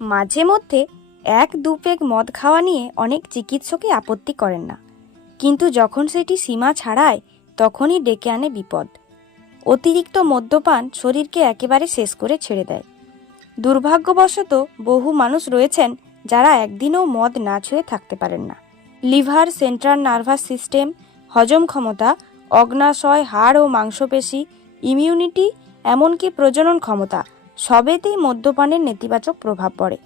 মাঝে মধ্যে 1-2 পেগ মদ খাওয়া নিয়ে অনেক চিকিৎসকই আপত্তি করেন না, কিন্তু যখন সেটি সীমা ছাড়ায় তখনই ডেকে আনে বিপদ। অতিরিক্ত মদ্যপান শরীরকে একেবারে শেষ করে ছেড়ে দেয়। দুর্ভাগ্যবশত বহু মানুষ রয়েছেন যারা একদিনও মদ না ছুঁয়ে থাকতে পারেন না। লিভার, সেন্ট্রাল নার্ভাস সিস্টেম, হজম ক্ষমতা, অগ্নাশয়, হাড় ও মাংসপেশি, ইমিউনিটি, এমনকি প্রজনন ক্ষমতা সবেতেই মদ্যপানের নেতিবাচক প্রভাব পড়ে।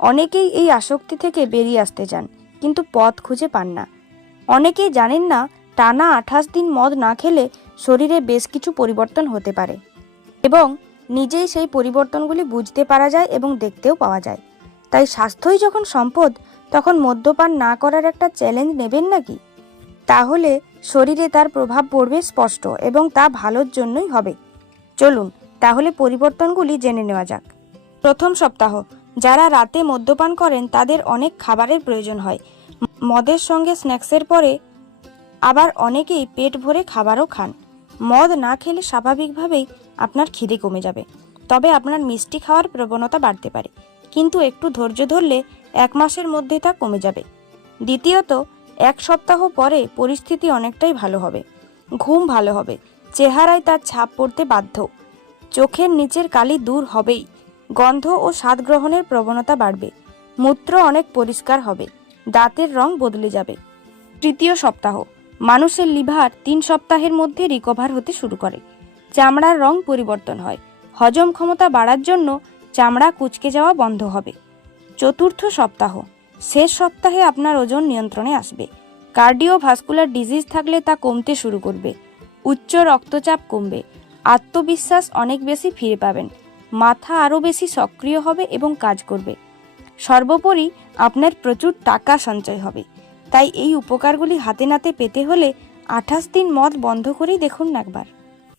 অনেকেই এই আসক্তি থেকে বেরিয়ে আসতে চান, কিন্তু পথ খুঁজে পান না। অনেকেই জানেন না টানা 28 দিন মদ না খেলে শরীরে বেশ কিছু পরিবর্তন হতে পারে এবং নিজেই সেই পরিবর্তনগুলি বুঝতে পারা যায় এবং দেখতেও পাওয়া যায়। তাই স্বাস্থ্যই যখন সম্পদ, তখন মদ্যপান না করার একটা চ্যালেঞ্জ নেবেন নাকি? তাহলে শরীরে তার প্রভাব পড়বে স্পষ্ট এবং তা ভালোর জন্যই হবে। চলুন তাহলে পরিবর্তনগুলি জেনে নেওয়া যাক। প্রথম সপ্তাহ, যারা রাতে মদ্যপান করেন তাদের অনেক খাবারের প্রয়োজন হয়। মদের সঙ্গে স্ন্যাক্সের পরে আবার অনেকেই পেট ভরে খাবারও খান। মদ না খেলে স্বাভাবিকভাবেই আপনার খিদে কমে যাবে, তবে আপনার মিষ্টি খাওয়ার প্রবণতা বাড়তে পারে, কিন্তু একটু ধৈর্য ধরলে 1 মাসের মধ্যে তা কমে যাবে। দ্বিতীয়ত, 1 সপ্তাহ পরে পরিস্থিতি অনেকটাই ভালো হবে। ঘুম ভালো হবে, চেহারায় তার ছাপ পড়তে বাধ্য, চোখের নিচের কালি দূর হবেই, গন্ধ ও স্বাদ গ্রহণের প্রবণতা বাড়বে, মূত্র অনেক পরিষ্কার হবে, দাঁতের রং বদলে যাবে। তৃতীয় সপ্তাহ, মানুষের লিভার 3 সপ্তাহের মধ্যে রিকভার হতে শুরু করে। চামড়ার রং পরিবর্তন হয়, হজম ক্ষমতা বাড়ার জন্য চামড়া কুঁচকে যাওয়া বন্ধ হবে। চতুর্থ সপ্তাহ, শেষ সপ্তাহে আপনার ওজন নিয়ন্ত্রণে আসবে। কার্ডিওভাস্কুলার ডিজিজ থাকলে তা কমতে শুরু করবে, উচ্চ রক্তচাপ কমবে, আত্মবিশ্বাস অনেক বেশি ফিরে পাবেন, মাথা আরও বেশি সক্রিয় হবে এবং কাজ করবে। সর্বোপরি আপনার প্রচুর টাকা সঞ্চয় হবে। তাই এই উপকারগুলি হাতে নাতে পেতে হলে 28 দিন মদ বন্ধ করেই দেখুন একবার।